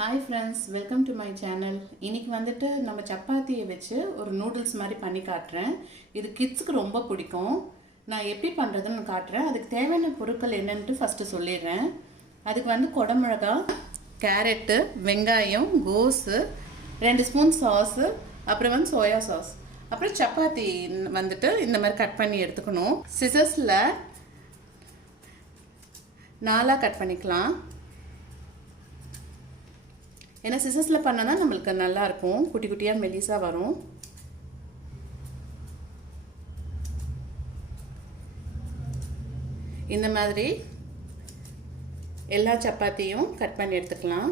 Hi friends, welcome to my channel. இன்னைக்கு வந்துட்டு நம்ம சப்பாத்தியை வச்சு ஒரு நூடுல்ஸ் மாதிரி பண்ணி காட்டுறேன். இது கிட்ஸ்க்கு ரொம்ப பிடிக்கும். நான் எப்படி பண்ணுறதுன்னு காட்டுறேன். அதுக்கு தேவையான பொருட்கள் என்னன்ட்டு ஃபஸ்ட்டு சொல்லிடுறேன். அதுக்கு வந்து குடமிளகாய், கேரட்டு, வெங்காயம், கோஸு, 2 ஸ்பூன் சாஸு, அப்புறம் வந்து சோயா சாஸ், அப்புறம் சப்பாத்தி வந்துட்டு இந்த மாதிரி கட் பண்ணி எடுத்துக்கணும். சிசர்ஸில் 4 கட் பண்ணிக்கலாம். ஏன்னா சிசர்ஸில் பண்ணால் தான் நம்மளுக்கு நல்லாயிருக்கும், குட்டி குட்டியாக மெலிசாக வரும். இந்த மாதிரி எல்லா சப்பாத்தியும் கட் பண்ணி எடுத்துக்கலாம்.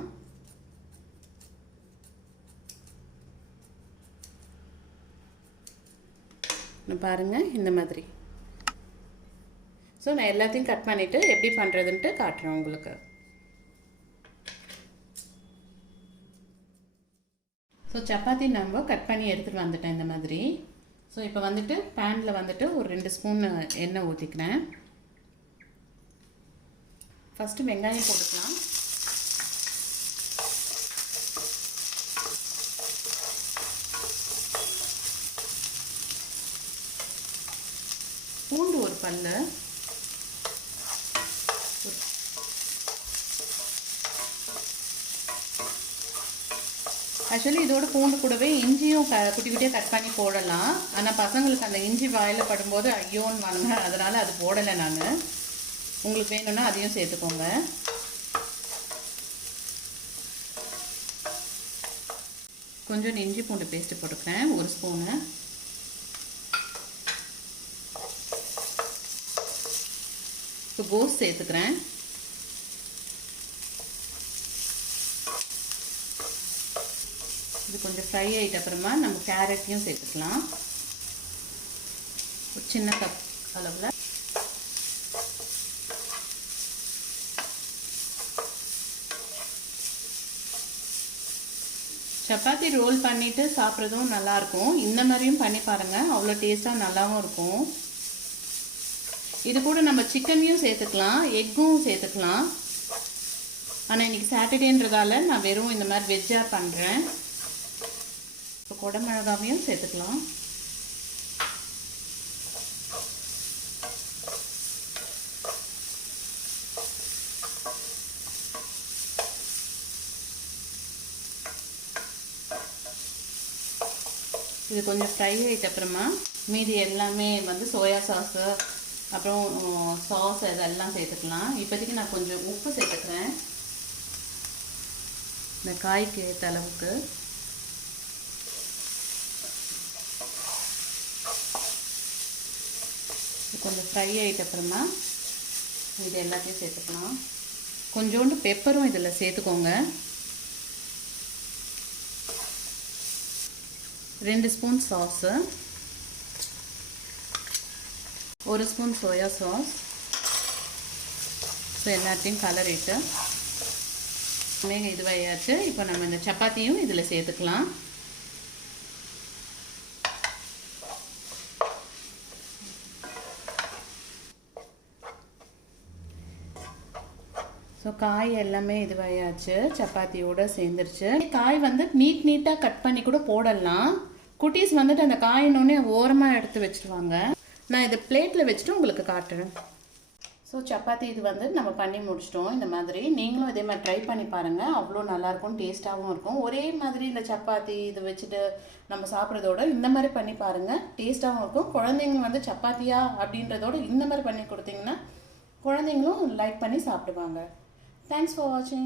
பாருங்கள் இந்த மாதிரி. ஸோ நான் எல்லாத்தையும் கட் பண்ணிவிட்டு எப்படி பண்ணுறதுன்ட்டு காட்டுறேன் உங்களுக்கு. ஸோ சப்பாத்தி நம்ம கட் பண்ணி எடுத்துகிட்டு வந்துட்டேன் இந்த மாதிரி. ஸோ இப்போ வந்துட்டு பேனில் வந்துட்டு ஒரு 2 ஸ்பூன் எண்ணெய் ஊற்றிக்கிறேன். ஃபஸ்ட்டு வெங்காயம் போட்டுக்கலாம். பூண்டு ஒரு பல்லு, ஆக்சுவலி இதோட பூண்டு கூடவே இஞ்சியும் குட்டி குட்டியாக கட் பண்ணி போடலாம். ஆனால் பசங்களுக்கு அந்த இஞ்சி வாயில் படும்போது ஐயோன்னு வாங்க, அதனால் அது போடலை நான். உங்களுக்கு வேணும்னா அதையும் சேர்த்துக்கோங்க. கொஞ்சம் இஞ்சி பூண்டு பேஸ்ட்டு போட்டுக்கிறேன், 1 ஸ்பூனு. இப்போ கோஸ் சேர்த்துக்கிறேன். இது கொஞ்சம் ஃப்ரை ஆகிட்ட அப்புறமா நம்ம கேரட்டையும் சேர்த்துக்கலாம். ஒரு சின்ன கப் அளவில். சப்பாத்தி ரோல் பண்ணிவிட்டு சாப்பிட்றதும் நல்லாயிருக்கும். இந்த மாதிரியும் பண்ணி பாருங்கள், அவ்வளோ டேஸ்ட்டாக நல்லாவும் இருக்கும். இது கூட நம்ம சிக்கனையும் சேர்த்துக்கலாம், எக்கும் சேர்த்துக்கலாம். ஆனால் இன்றைக்கி சாட்டர்டேன்றதால நான் வெறும் இந்த மாதிரி வெஜ்ஜாக பண்ணுறேன். இப்போ குடமிளகாவையும் சேர்த்துக்கலாம். இது கொஞ்சம் ஃப்ரை ஆகிட்ட அப்புறமா மீதி எல்லாமே வந்து சோயா சாஸு அப்புறம் சாஸ் இதெல்லாம் சேர்த்துக்கலாம். இப்போதைக்கு நான் கொஞ்சம் உப்பு சேர்த்துக்கிறேன், இந்த காய்க்கு ஏற்ற அளவுக்கு. கொஞ்சம் ஃப்ரை ஆகிட்ட அப்புறமா இது எல்லாத்தையும் சேர்த்துக்கலாம். கொஞ்சோண்டு பெப்பரும் இதில் சேர்த்துக்கோங்க. 2 spoon sauce, 1 spoon soya sauce. So எல்லாத்தையும் கலரிட்டு இதுவாயாச்சு. இப்போ நம்ம இந்த சப்பாத்தியும் இதில் சேர்த்துக்கலாம். ஸோ காய் எல்லாமே இதுவாயாச்சு, சப்பாத்தியோடு சேர்ந்துருச்சு. காய் வந்து நீட்டாக கட் பண்ணி கூட போடலாம். குட்டீஸ் வந்துட்டு அந்த காயினோடனே ஓரமாக எடுத்து வச்சுருவாங்க. நான் இதை பிளேட்டில் வச்சுட்டு உங்களுக்கு காட்டுறேன். ஸோ சப்பாத்தி இது வந்து நம்ம பண்ணி முடிச்சிட்டோம். இந்த மாதிரி நீங்களும் இதே மாதிரி ட்ரை பண்ணி பாருங்கள், அவ்வளோ நல்லாயிருக்கும், டேஸ்ட்டாகவும் இருக்கும். ஒரே மாதிரி இந்த சப்பாத்தி இது வச்சுட்டு நம்ம சாப்பிட்றதோட இந்த மாதிரி பண்ணி பாருங்கள், டேஸ்ட்டாகவும் இருக்கும். குழந்தைங்க வந்து சப்பாத்தியா அப்படின்றதோட இந்த மாதிரி பண்ணி கொடுத்தீங்கன்னா குழந்தைங்களும் லைக் பண்ணி சாப்பிடுவாங்க. Thanks for watching.